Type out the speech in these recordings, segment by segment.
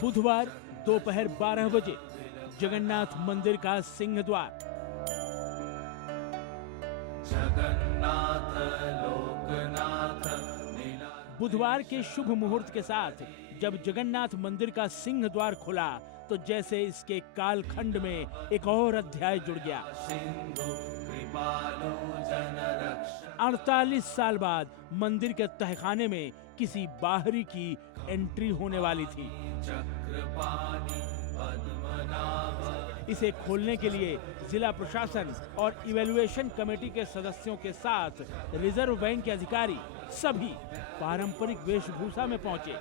बुधवार दोपहर 12 बजे जगन्नाथ मंदिर का सिंह द्वार। जगन्नाथ लोकनाथ बुधवार के शुभ मुहूर्त के साथ जब जगन्नाथ मंदिर का सिंह द्वार खुला तो जैसे इसके कालखंड में एक और अध्याय जुड़ गया। 48 साल बाद मंदिर के तहखाने में किसी बाहरी की एंट्री होने वाली थी। इसे खोलने के लिए जिला प्रशासन और इवैल्यूएशन कमेटी के सदस्यों के साथ रिजर्व बैंक के अधिकारी सभी पारंपरिक वेशभूषा में पहुंचे।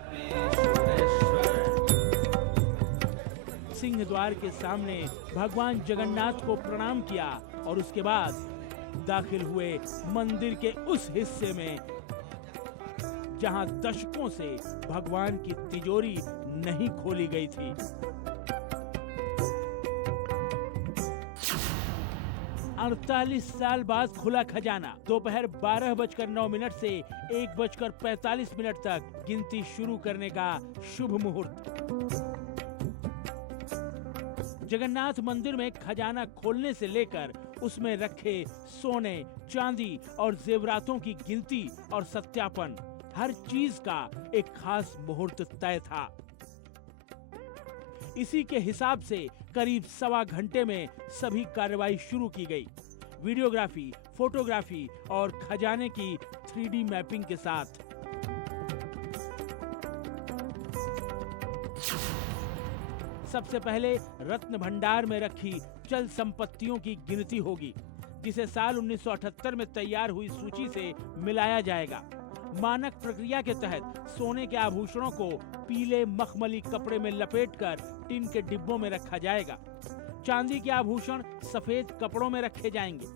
सिंह द्वार के सामने भगवान जगन्नाथ को प्रणाम किया और उसके बाद दाखिल हुए मंदिर के उस हिस्से में जहां दशकों से भगवान की तिजोरी नहीं खोली गई थी। अड़तालीस साल बाद खुला खजाना। दोपहर 12:09 से 1:45 तक गिनती शुरू करने का शुभ मुहूर्त। जगन्नाथ मंदिर में खजाना खोलने से लेकर उसमें रखे सोने, चांदी और जेवरातों की गिनती और सत्यापन, हर चीज का एक खास मुहूर्त तय था। इसी के हिसाब से करीब 1.25 घंटे में सभी कार्रवाई शुरू की गई। वीडियोग्राफी, फोटोग्राफी और खजाने की 3D मैपिंग के साथ। सबसे पहले रत्न भंडार में रखी चल संपत्तियों की गिनती होगी, जिसे साल 1978 में तैयार हुई सूची से मिलाया जाएगा। मानक प्रक्रिया के तहत सोने के आभूषणों को पीले मखमली कपड़े में लपेटकर टिन के डिब्बों में रखा जाएगा। चांदी के आभूषण सफेद कपड़ों में रखे जाएंगे,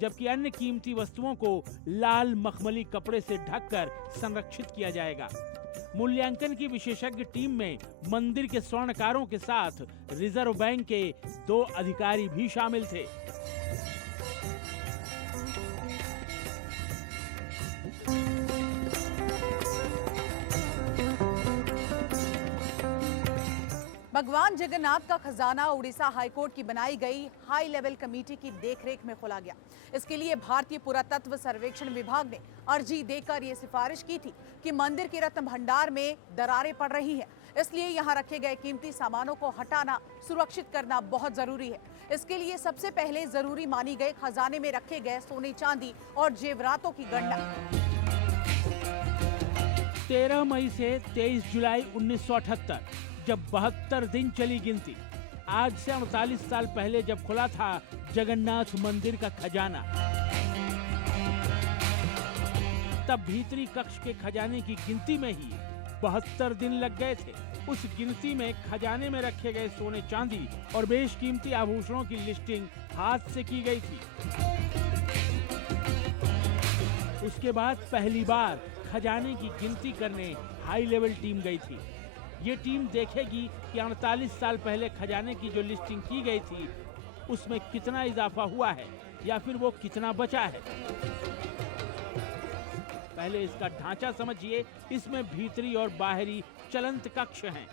जबकि अन्य कीमती वस्तुओं को लाल मखमली कपड़े से ढककर संरक्षित किया जाएगा। मूल्यांकन की विशेषज्ञ टीम में मंदिर के स्वर्णकारों के साथ रिजर्व बैंक के 2 अधिकारी भी शामिल थे। भगवान जगन्नाथ का खजाना उड़ीसा हाईकोर्ट की बनाई गई हाई लेवल कमेटी की देखरेख में खोला गया। इसके लिए भारतीय पुरातत्व सर्वेक्षण विभाग ने अर्जी देकर ये सिफारिश की थी कि मंदिर के रत्न भंडार में दरारें पड़ रही हैं, इसलिए यहाँ रखे गए कीमती सामानों को हटाना, सुरक्षित करना बहुत जरूरी है। इसके लिए सबसे पहले जरूरी मानी गई खजाने में रखे गए सोने, चांदी और जेवरातों की गणना। 13 मई से 23 जुलाई 1978 जब 72 दिन चली गिनती। आज से 48 साल पहले जब खुला था जगन्नाथ मंदिर का खजाना, तब भीतरी कक्ष के खजाने की गिनती में ही 72 दिन लग गए थे। उस गिनती में खजाने में रखे गए सोने, चांदी और बेशकीमती आभूषणों की लिस्टिंग हाथ से की गई थी। उसके बाद पहली बार खजाने की गिनती करने हाई लेवल टीम गई थी। ये टीम देखेगी कि 48 साल पहले खजाने की जो लिस्टिंग की गई थी उसमें कितना इजाफा हुआ है या फिर वो कितना बचा है। पहले इसका ढांचा समझिए। इसमें भीतरी और बाहरी चलंत कक्ष हैं।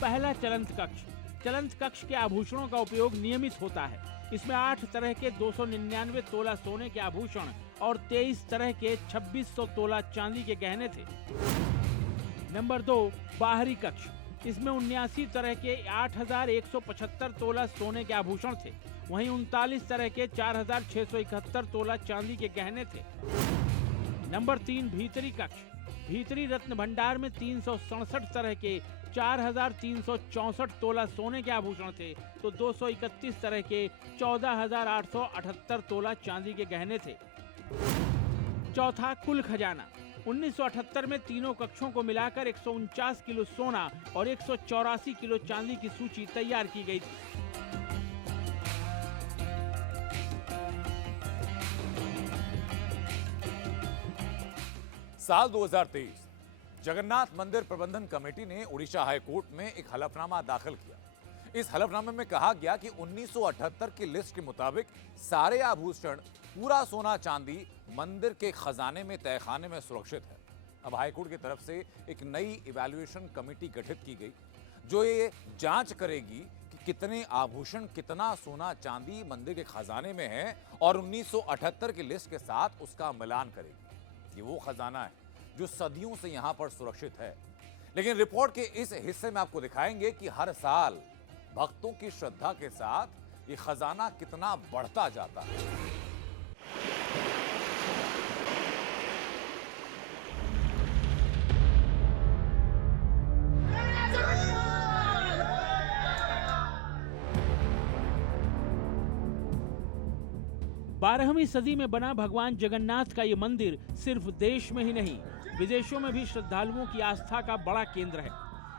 पहला चलंत कक्ष। चलंत कक्ष के आभूषणों का उपयोग नियमित होता है। इसमें 8 तरह के 299 तोला सोने के आभूषण और 23 तरह के 2600 तोला चांदी के गहने थे। नंबर 2, बाहरी कक्ष। इसमें 79 तरह के 8175 तोला सोने के आभूषण थे। वहीं 39 तरह के 4671 तोला चांदी के गहने थे। नंबर 3, भीतरी कक्ष। भीतरी रत्न भंडार में 367 तरह के 4364 तोला सोने के आभूषण थे, तो 231 तरह के 14878 तोला चांदी के गहने थे। चौथा, कुल खजाना। 1978 में तीनों कक्षों को मिलाकर 149 किलो सोना और 184 किलो चांदी की सूची तैयार की गई थी। साल 2023 जगन्नाथ मंदिर प्रबंधन कमेटी ने उड़ीसा हाईकोर्ट में एक हलफनामा दाखिल किया। इस हलफनामे में कहा गया कि 1978 की लिस्ट के मुताबिक सारे आभूषण, पूरा सोना चांदी मंदिर के खजाने में तहखाने में सुरक्षित है। अब हाईकोर्ट की तरफ से एक नई इवैल्यूएशन कमेटी गठित की गई जो ये जांच करेगी कि कितने आभूषण, कितना सोना चांदी मंदिर के खजाने में है और 1978 की लिस्ट के साथ उसका मिलान करेगी। ये वो खजाना है जो सदियों से यहां पर सुरक्षित है। लेकिन रिपोर्ट के इस हिस्से में आपको दिखाएंगे कि हर साल भक्तों की श्रद्धा के साथ ये खजाना कितना बढ़ता जाता है। बारहवीं सदी में बना भगवान जगन्नाथ का ये मंदिर सिर्फ देश में ही नहीं, विदेशों में भी श्रद्धालुओं की आस्था का बड़ा केंद्र है।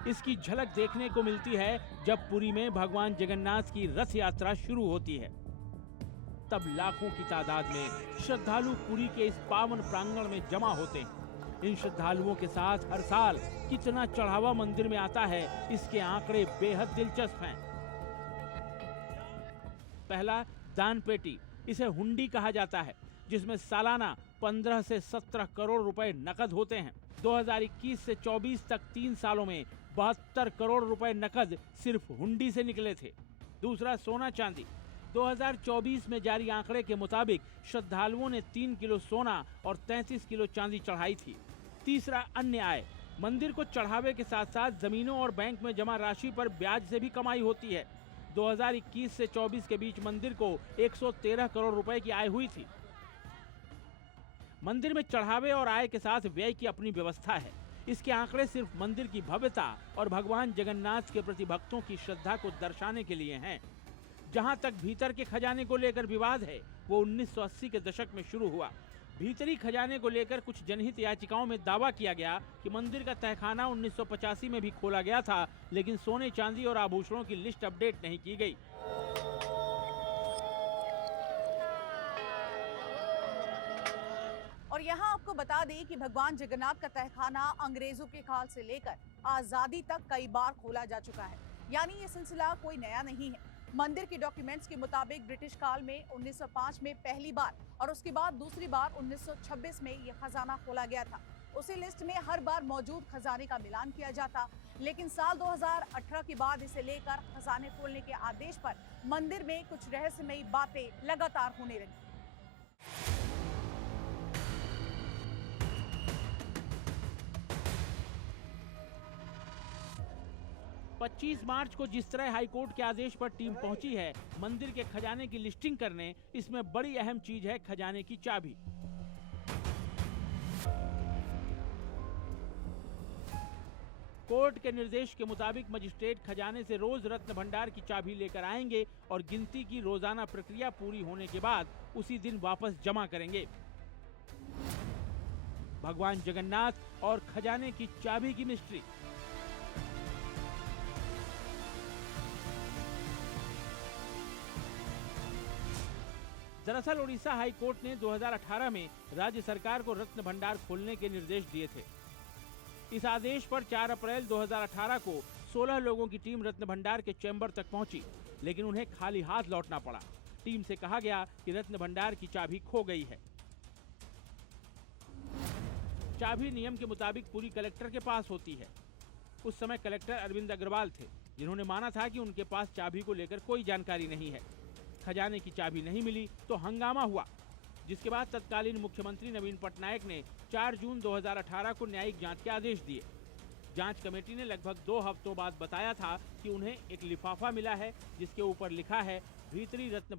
इसकी झलक देखने को मिलती है जब पुरी में भगवान जगन्नाथ की रथ यात्रा शुरू होती है। तब लाखों की तादाद में श्रद्धालु पुरी के इस पावन प्रांगण में जमा होते हैं। इन श्रद्धालुओं के साथ हर साल कितना चढ़ावा मंदिर में आता है, इसके आंकड़े बेहद दिलचस्प हैं। पहला, दान पेटी। इसे हुंडी कहा जाता है, जिसमें सालाना 15 से 17 करोड़ रुपए नकद होते हैं। 2021 से 24 तक 3 सालों में 72 करोड़ रुपए नकद सिर्फ हुंडी से निकले थे। दूसरा, सोना चांदी। 2024 में जारी आंकड़े के मुताबिक श्रद्धालुओं ने 3 किलो सोना और 33 किलो चांदी चढ़ाई थी। तीसरा, अन्य आय। मंदिर को चढ़ावे के साथ साथ जमीनों और बैंक में जमा राशि पर ब्याज से भी कमाई होती है। 2021 से 24 के बीच मंदिर को 113 करोड़ रुपए की आय हुई थी। मंदिर में चढ़ावे और आय के साथ व्यय की अपनी व्यवस्था है। इसके आंकड़े सिर्फ मंदिर की भव्यता और भगवान जगन्नाथ के प्रति भक्तों की श्रद्धा को दर्शाने के लिए हैं। जहां तक भीतर के खजाने को लेकर विवाद है, वो 1980 के दशक में शुरू हुआ। भीतरी खजाने को लेकर कुछ जनहित याचिकाओं में दावा किया गया कि मंदिर का तहखाना 1985 में भी खोला गया था, लेकिन सोने चांदी और आभूषणों की लिस्ट अपडेट नहीं की गई। और यहाँ आपको बता दें कि भगवान जगन्नाथ का तहखाना अंग्रेजों के काल से लेकर आजादी तक कई बार खोला जा चुका है, यानी ये सिलसिला कोई नया नहीं है। मंदिर के डॉक्यूमेंट्स के मुताबिक ब्रिटिश काल में 1905 में पहली बार और उसके बाद दूसरी बार 1926 में ये खजाना खोला गया था। उसी लिस्ट में हर बार मौजूद खजाने का मिलान किया जाता, लेकिन साल 2018 के बाद इसे लेकर खजाने खोलने के आदेश पर मंदिर में कुछ रहस्यमयी बातें लगातार होने लगी। 25 मार्च को जिस तरह हाईकोर्ट के आदेश पर टीम पहुंची है मंदिर के खजाने की लिस्टिंग करने, इसमें बड़ी अहम चीज है खजाने की चाबी। कोर्ट के निर्देश के मुताबिक मजिस्ट्रेट खजाने से रोज रत्न भंडार की चाबी लेकर आएंगे और गिनती की रोजाना प्रक्रिया पूरी होने के बाद उसी दिन वापस जमा करेंगे। भगवान जगन्नाथ और खजाने की चाबी की मिस्ट्री। दरअसल उड़ीसा हाई कोर्ट ने 2018 में राज्य सरकार को रत्न भंडार खोलने के निर्देश दिए थे। इस आदेश पर 4 अप्रैल 2018 को 16 लोगों की टीम रत्न भंडार के चैम्बर तक पहुंची, लेकिन उन्हें खाली हाथ लौटना पड़ा। टीम से कहा गया कि रत्न भंडार की चाबी खो गई है। चाबी नियम के मुताबिक पूरी कलेक्टर के पास होती है। उस समय कलेक्टर अरविंद अग्रवाल थे, जिन्होंने माना था कि उनके पास चाबी को लेकर कोई जानकारी नहीं है। खजाने की चाबी नहीं मिली तो हंगामा हुआ, जिसके बाद तत्कालीन मुख्यमंत्री नवीन पटनायक ने 4 जून 2018 को न्यायिक जांच के आदेश दिए। जांच कमेटी ने लगभग 2 हफ्तों बाद बताया था कि उन्हें एक लिफाफा मिला है, जिसके ऊपर लिखा है भीतरी रत्न